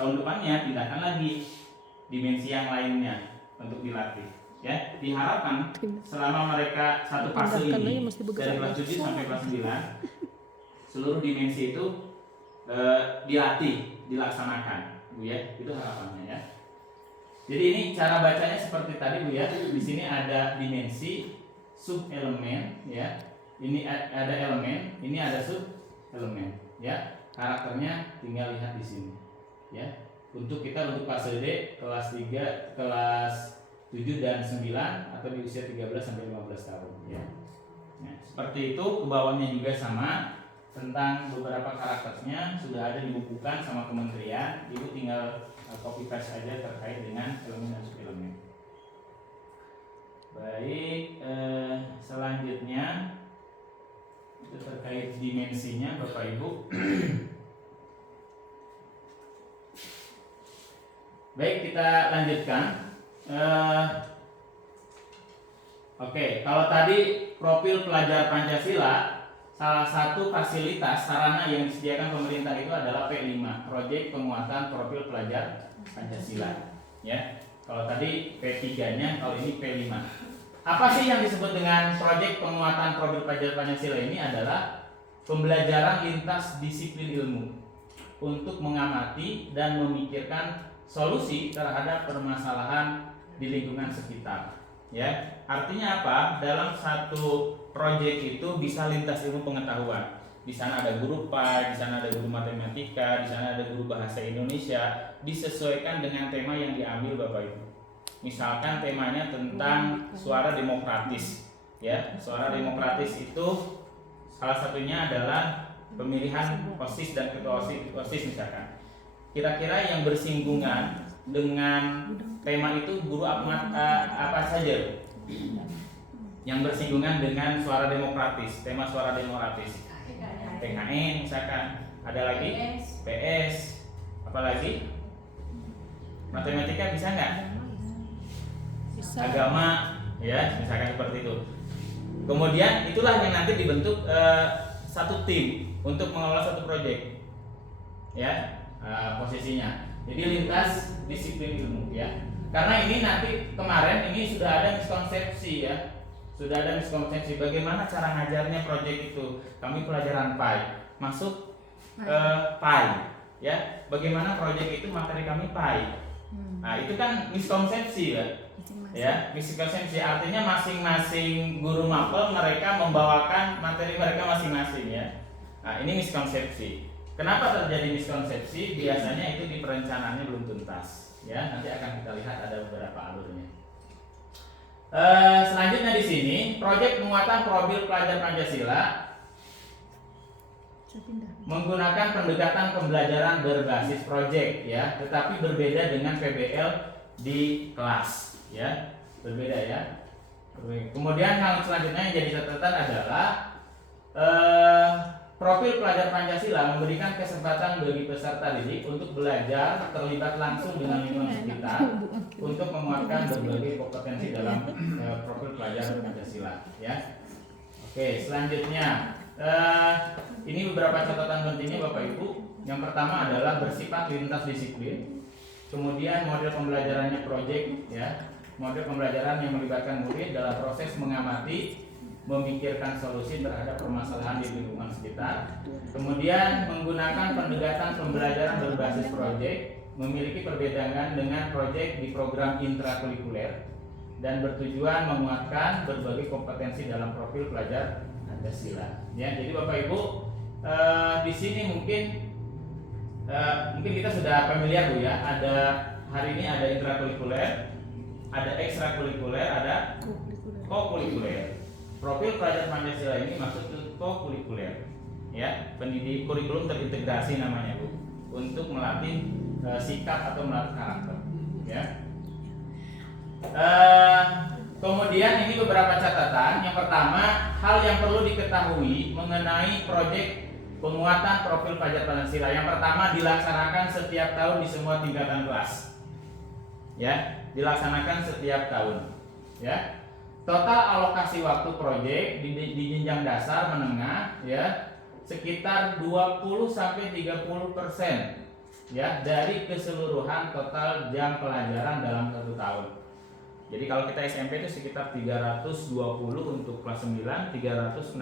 tahun depannya pindahkan lagi dimensi yang lainnya untuk dilatih. Ya, diharapkan selama mereka satu fase ini dari kelas 7 sampai kelas 9 seluruh dimensi itu dilatih, dilaksanakan, Bu ya. Itu harapannya ya. Jadi ini cara bacanya seperti tadi, Bu ya. Di sini ada dimensi, sub elemen ya. Ini ada elemen, ini ada sub elemen ya. Karakternya tinggal lihat di sini ya. Untuk fase D kelas 3, kelas 7 dan 9 atau di usia 13 sampai 15 tahun ya. Nah, seperti itu kebawahnya juga sama. Tentang beberapa karakternya sudah ada dibukukan sama kementerian. Ibu tinggal copy paste aja terkait dengan elemen dan subelemen. Baik, selanjutnya itu terkait dimensinya Bapak Ibu. Baik, kita lanjutkan. Oke, kalau tadi profil pelajar Pancasila, salah satu fasilitas sarana yang disediakan pemerintah itu adalah P5, Proyek Penguatan Profil Pelajar Pancasila. Ya, kalau tadi P3-nya, kalau ini P5. Apa sih yang disebut dengan Proyek Penguatan Profil Pelajar Pancasila ini? Adalah pembelajaran lintas disiplin ilmu untuk mengamati dan memikirkan solusi terhadap permasalahan di lingkungan sekitar. Ya, artinya apa? Dalam satu proyek itu bisa lintas ilmu pengetahuan. Di sana ada guru PAI, di sana ada guru matematika, di sana ada guru bahasa Indonesia, disesuaikan dengan tema yang diambil Bapak Ibu. Misalkan temanya tentang suara demokratis. Ya, suara demokratis itu salah satunya adalah pemilihan OSIS dan ketua OSIS misalkan. Kira-kira yang bersinggungan dengan tema itu guru apa saja yang bersinggungan dengan suara demokratis, tema suara demokratis, PKN misalkan, ada lagi PS, apalagi matematika bisa nggak? Agama, ya misalkan seperti itu. Kemudian itulah yang nanti dibentuk satu tim untuk mengelola satu proyek, ya posisinya. Jadi lintas disiplin ilmu ya. Karena ini nanti kemarin ini sudah ada miskonsepsi ya. Sudah ada miskonsepsi bagaimana cara ngajarnya proyek itu. Kami pelajaran PAI, masuk PAI ya. Bagaimana proyek itu materi kami PAI. Nah, itu kan miskonsepsi ya. Ya, miskonsepsi artinya masing-masing guru mapel mereka membawakan materi mereka masing-masing ya. Nah, ini miskonsepsi. Kenapa terjadi miskonsepsi? Biasanya itu di perencanaannya belum tuntas. Ya, nanti akan kita lihat ada beberapa alurnya. Selanjutnya di sini, proyek penguatan profil pelajar Pancasila menggunakan pendekatan pembelajaran berbasis proyek, ya, tetapi berbeda dengan PBL di kelas, ya, berbeda ya. Kemudian hal selanjutnya yang jadi catatan adalah profil pelajar Pancasila memberikan kesempatan bagi peserta didik untuk belajar terlibat langsung dengan lingkungan sekitar untuk menguatkan berbagai kompetensi dalam profil pelajar Pancasila. Ya, oke. Selanjutnya, ini beberapa catatan pentingnya Bapak Ibu. Yang pertama adalah bersifat lintas disiplin. Kemudian model pembelajarannya proyek, ya, model pembelajaran yang melibatkan murid dalam proses mengamati, memikirkan solusi terhadap permasalahan di lingkungan sekitar. Kemudian menggunakan pendekatan pembelajaran berbasis proyek, memiliki perbedaan dengan proyek di program intrakurikuler dan bertujuan menguatkan berbagai kompetensi dalam profil pelajar Pancasila. Ya, jadi Bapak Ibu, di sini mungkin kita sudah familiar Bu ya. Ada hari ini ada intrakurikuler, ada ekstrakurikuler, ada kokurikuler. Profil pelajar Pancasila ini masuk ke kokurikuler, ya, pendidik kurikulum terintegrasi namanya Bu, untuk melatih sikap atau melatih karakter, ya. Kemudian ini beberapa catatan. Yang pertama, hal yang perlu diketahui mengenai proyek penguatan profil pelajar Pancasila. Yang pertama, dilaksanakan setiap tahun di semua tingkatan kelas, ya, dilaksanakan setiap tahun, ya. Total alokasi waktu proyek di jenjang dasar menengah, ya, sekitar 20-30% ya dari keseluruhan total jam pelajaran dalam 1 tahun. Jadi kalau kita SMP itu sekitar 320 untuk kelas 9, 360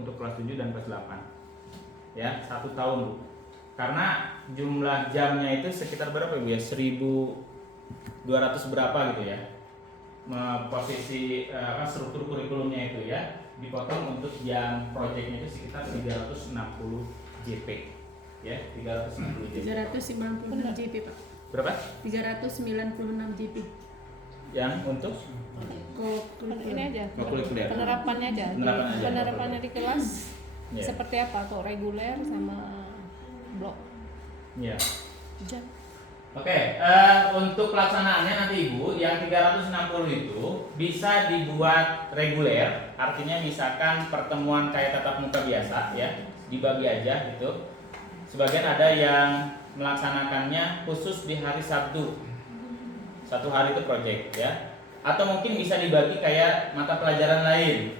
untuk kelas 7 dan kelas 8. Ya, 1 tahun, Bu. Karena jumlah jamnya itu sekitar berapa, Bu ya? 1200 berapa gitu ya. Posisi struktur kurikulumnya itu ya dipotong untuk jam proyeknya itu sekitar 360 JP ya, 360 JP. 396 JP Pak. Berapa? 396 JP. Yang untuk ini aja kurikulum. penerapannya aja. Penerapannya di kelas Ya. seperti apa tuh, reguler sama blok Ya. jam. Oke, untuk pelaksanaannya nanti Ibu, yang 360 itu bisa dibuat reguler, artinya misalkan pertemuan kayak tatap muka biasa ya, dibagi aja gitu. Sebagian ada yang melaksanakannya khusus di hari Sabtu, 1 hari itu project ya, atau mungkin bisa dibagi kayak mata pelajaran lain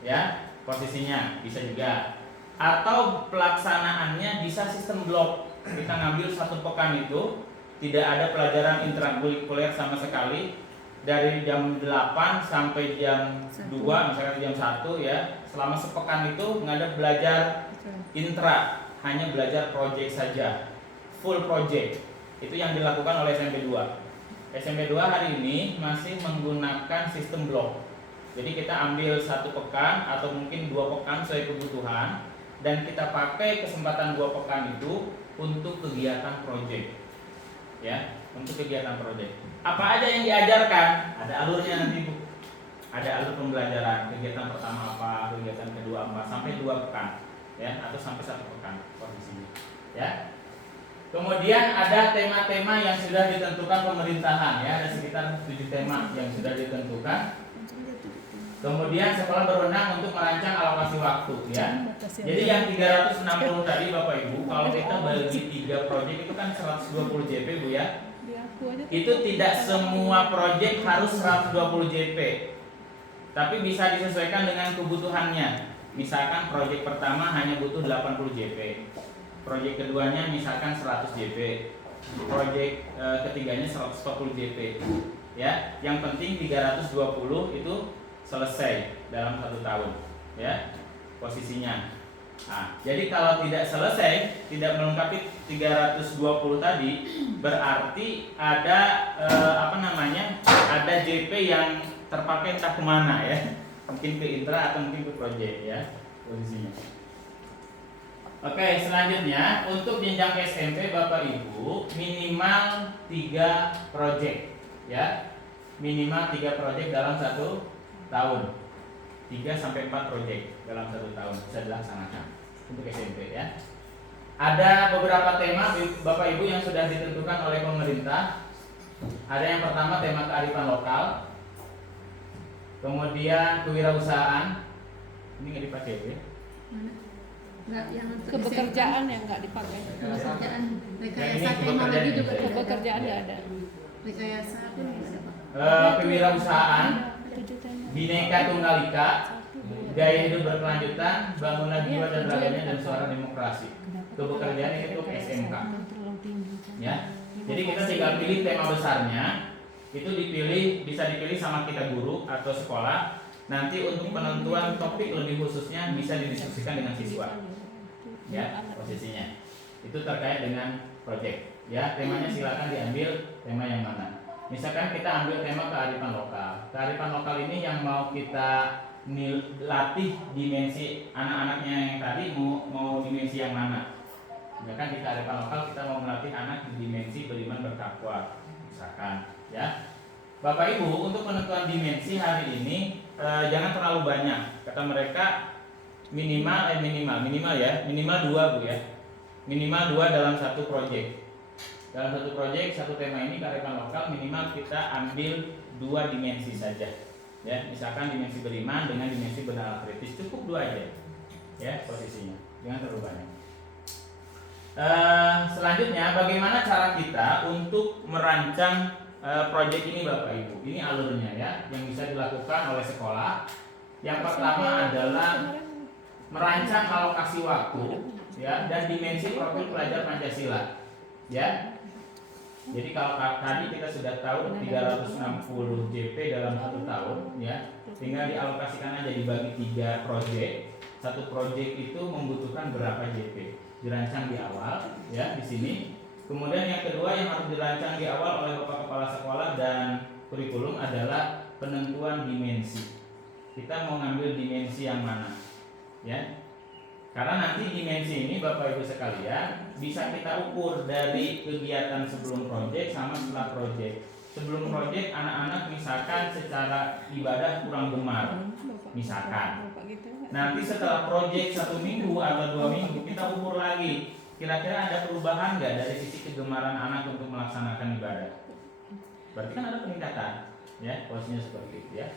ya, posisinya bisa juga, atau pelaksanaannya bisa sistem blok. Kita ngambil 1 pekan itu tidak ada pelajaran intrakurikuler sama sekali, dari jam 8 sampai jam 2 misalkan jam 1 ya, selama sepekan itu nggak ada belajar intra, hanya belajar project saja, full project. Itu yang dilakukan oleh SMP 2. SMP 2 hari ini masih menggunakan sistem blok. Jadi kita ambil 1 pekan atau mungkin 2 pekan sesuai kebutuhan, dan kita pakai kesempatan 2 pekan itu untuk kegiatan project. Ya, untuk kegiatan proyek. Apa aja yang diajarkan? Ada alurnya nanti, Bu. Ada alur pembelajaran. Kegiatan pertama apa, kegiatan kedua apa, sampai 2 pekan, ya, atau sampai 1 pekan posisinya. Ya. Kemudian ada tema-tema yang sudah ditentukan pemerintahan, ya, ada sekitar 7 tema yang sudah ditentukan. Kemudian sekolah berwenang untuk merancang alokasi waktu, ya. Jadi yang 360 tadi Bapak Ibu, kalau kita bagi 3 proyek itu kan 120 JP, Bu ya. Itu tidak semua proyek harus 120 JP. Tapi bisa disesuaikan dengan kebutuhannya. Misalkan proyek pertama hanya butuh 80 JP. Proyek keduanya misalkan 100 JP. Proyek ketiganya 140 JP. Ya, yang penting 320 itu selesai dalam 1 tahun, ya, posisinya. Nah, jadi kalau tidak selesai, tidak melengkapi 320 tadi, berarti ada ada JP yang terpakai entah kemana ya, mungkin ke intra atau mungkin ke proyek ya, posisinya. Oke, selanjutnya untuk jenjang SMP Bapak Ibu minimal 3 proyek, ya, minimal 3 proyek dalam 1 tahun, 3 sampai 4 proyek dalam 1 tahun bisa dilaksanakan untuk SMP ya. Ada beberapa tema Bapak Ibu yang sudah ditentukan oleh pemerintah. Ada yang pertama tema kearifan lokal, kemudian kewirausahaan, ini nggak dipakai ya? Enggak, yang Kebekerjaan yang nggak dipakai. Kebekerjaan, rekayasa Ini teknologi juga Kebekerjaan nggak ada. Rekayasa pun bisa Pak. Kewirausahaan, 7 tema. Bhinneka Tunggal Ika, gaya hidup berkelanjutan, bangunan jiwa dan raganya, dan suara demokrasi. Kebekerjaan itu SMK. Ya. Jadi kita tinggal pilih tema besarnya, itu bisa dipilih sama kita guru atau sekolah. Nanti untuk penentuan topik lebih khususnya bisa didiskusikan dengan siswa. Ya, posisinya. Itu terkait dengan proyek. Ya, temanya silakan diambil tema yang mana. Misalkan kita ambil tema kearifan lokal. Kearifan lokal ini yang mau kita latih dimensi anak-anaknya yang tadi mau dimensi yang mana. Misalkan di kearifan lokal kita mau melatih anak di dimensi beriman bertakwa, misalkan, ya. Bapak Ibu, untuk penentuan dimensi hari ini jangan terlalu banyak. Kata mereka minimal 2 Bu ya. Minimal 2 dalam 1 proyek. Dalam 1 proyek, 1 tema ini kearifan lokal, minimal kita ambil 2 dimensi saja. Ya, misalkan dimensi beriman dengan dimensi benalar kritis, cukup 2 aja. Ya, posisinya. Jangan terlalu banyak. Selanjutnya, bagaimana cara kita untuk merancang proyek ini Bapak Ibu? Ini alurnya ya, yang bisa dilakukan oleh sekolah. Yang pertama adalah merancang alokasi waktu ya dan dimensi profil pelajar Pancasila. ya. Jadi kalau tadi kita sudah tahu 360 JP dalam 1 tahun, ya, tinggal dialokasikan aja dibagi 3 proyek. Satu proyek itu membutuhkan berapa JP? Dirancang di awal, ya, di sini. Kemudian yang kedua yang harus dirancang di awal oleh Bapak Kepala Sekolah dan kurikulum adalah penentuan dimensi. Kita mau ngambil dimensi yang mana, ya? Karena nanti dimensi ini Bapak Ibu sekalian bisa kita ukur dari kegiatan sebelum proyek sama setelah proyek. Sebelum proyek anak-anak misalkan secara ibadah kurang gemar, misalkan. Nanti setelah proyek 1 minggu atau 2 minggu kita ukur lagi. Kira-kira ada perubahan nggak dari sisi kegemaran anak untuk melaksanakan ibadah? Berarti kan ada peningkatan, ya, posisinya seperti itu, ya.